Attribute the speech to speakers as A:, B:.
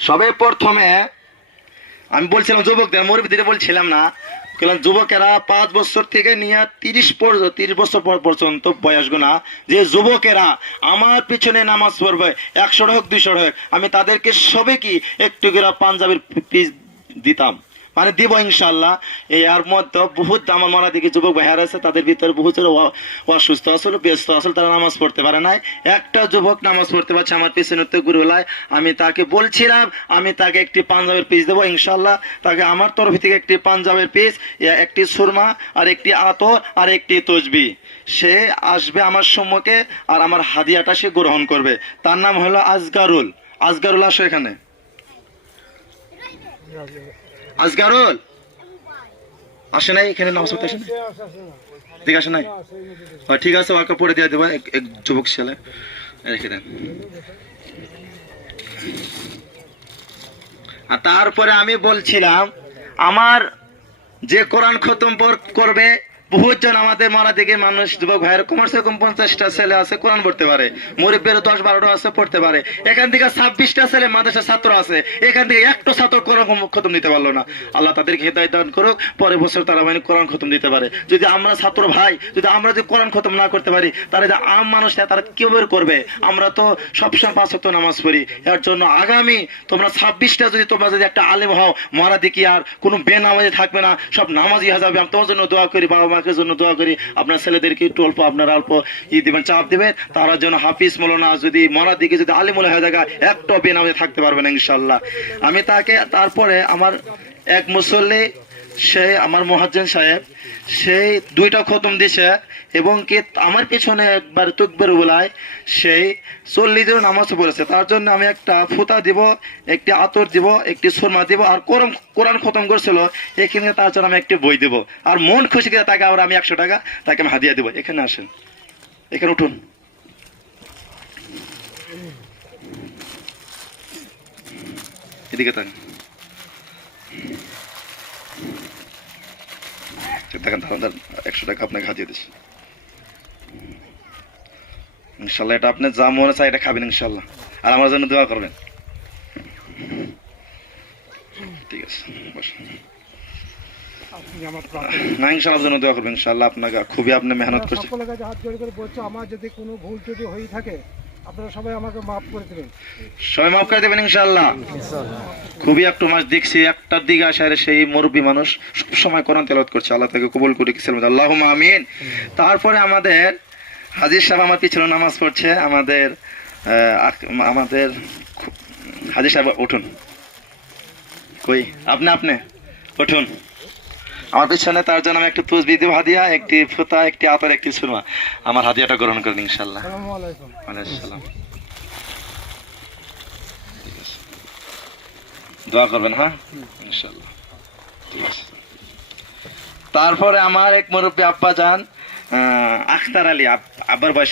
A: সবে প্রথমে আমি বলছিলাম যুবকদের ভিতরে বলছিলাম না বললাম যুবকেরা পাঁচ বছর থেকে নিয়ে তিরিশ পর্যন্ত তিরিশ বছর পর পর্যন্ত বয়স গোনা যে যুবকেরা আমার পিছনে নামাজ পড়বে একশো হোক দুইশো হোক, আমি তাদেরকে সবে কি একটু করে পাঞ্জাবির পিস দিতাম। মানে দিব ইনশাল্লাহ এই আর মধ্যে বহুত আমার মরা দিকে যুবক ভাইয়ার আছে, তাদের ভিতরে বহুত অসুস্থ আসল ব্যস্ত আসল তারা নামাজ পড়তে পারে নাই। একটা যুবক নামাজ পড়তে পারছে আমার পিছনে তো গুরুলায় আমি তাকে বলছিলাম, আমি তাকে একটি পাঞ্জাবের পিস দেবো ইনশাল্লাহ তাকে আমার তরফ থেকে একটি পাঞ্জাবের পিস একটি সুরমা, আর একটি আতর, আর একটি তসবি। সে আসবে আমার সম্মুখে, আর আমার হাদিয়াটা সে গ্রহণ করবে। তার নাম হলো আজগারুল। আজগারুল আসো এখানে। আজগারুল! আসে নাই এখানে নামাজ পড়তে, আসে ঠিক আছে নাই? ঠিক আছে ওকে পড়ে দিয়ে দেবো, এক যুবক ছেলে। রেখে দেন আর তারপরে আমি বলছিলাম, আমার যে কোরআন খতম করবে বহুজন আমাদের মারা দিকে মানুষ, যুবক ভাইয়ের কমার্সে কম পঞ্চাশটা ছেলে আছে, কোরআন পড়তে পারে। মুরব্বের দশ বারোটা আছে, পড়তে পারে। এখান থেকে ছাব্বিশটা ছেলে মাদ্রাসা ছাত্র আছে। এখান থেকে একটা ছাত্র কোরআন খতম দিতে পারল না। আল্লাহ তাদেরকে হেদায়ত দান করুক, পরে বছর তারা মানে কোরআন খতম দিতে পারে। যদি আমরা ছাত্র ভাই, যদি আমরা যদি কোরআন খতম না করতে পারি, তাহলে যে আম মানুষ, তারা কেউ বের করবে? আমরা তো সবসময় পাঁচ ওয়াক্ত নামাজ পড়ি। এর জন্য আগামী তোমরা ছাব্বিশটা যদি তোমরা যদি একটা আলেম হও মহারা দেখি আর কোনো বেনামাজি থাকবে না, সব নামাজি হয়ে যাবে। আমি তোমার জন্য দোয়া করি বাবা মাকে জন্য দোয়া করি। আপনার ছেলেদেরকে একটু অল্প, আপনারা অল্প ই দেবেন, চাপ দেবেন। তারা যেন হাফিজ মৌলানা যদি মরার দিকে যদি আলিমুল হয়ে থাকা একটা বেনামে থাকতে পারবেন ইনশাল্লাহ। আমি তাকে, তারপরে আমার এক মুসল্লি সে আমার মহাজন সাহেব সেই দুইটা খতম দিছে এবং কি আমার পেছনে একবার তুকবের বলায় সেই চল্লিশ জন নামাজ পড়েছে। তার জন্য আমি একটা ফুতা দিব, একটি আতর দিব, একটি সুরমা দিব আর কোরআন কোরআন খতম করছিল, এখানে তার জন্য আমি একটি বই দিব। আর মন খুশি করে তাকে আবার আমি একশো টাকা, তাকে আমি হাদিয়া দিব। এখানে আসেন। এখানে উঠুন। এদিকে তাকান। দেখেন একশো টাকা আপনাকে হাতিয়ে দিচ্ছি। ইনশাল্লাহ এটা আপনি যা মনে চায় এটা খাবেন ইনশাল্লাহ। আর আমার জন্য দোয়া করবেন। ঠিক আছে। না ইনশাল্লাহ জন্য দোয়া করবেন ইনশাল্লাহ আপনাকে খুবই আপনি মেহনত করছেন
B: আমার যদি কোনো ভুল যদি হয়ে থাকে আপনারা সবাই আমাকে মাফ
A: সবাই মাফ করে খুবই দেখছি সেই মানুষ করছে, আল্লাহ কবুল আমিন। তারপরে আমাদের হাজির সাহেব আমার পিছনে নামাজ পড়ছে, আমাদের আমাদের হাজির সাহেব, উঠুন। কই? আপনি আপনি, উঠুন। আমার পিছনে তার জন্য আমি একটু তসবি দিব হাদিয়া একটি ফুতা একটি আতর একটি সুরমা। আমার হাদিয়াটা গ্রহণ করেন ইনশাল্লাহ।
B: সালামু
A: দোয়া করবেন হ্যাঁ? ইনশাল্লাহ। ঠিক আছে। তারপরে আমার এক মুরব্বী আব্বা যান আখতার আলী আব- আব্বার বয়স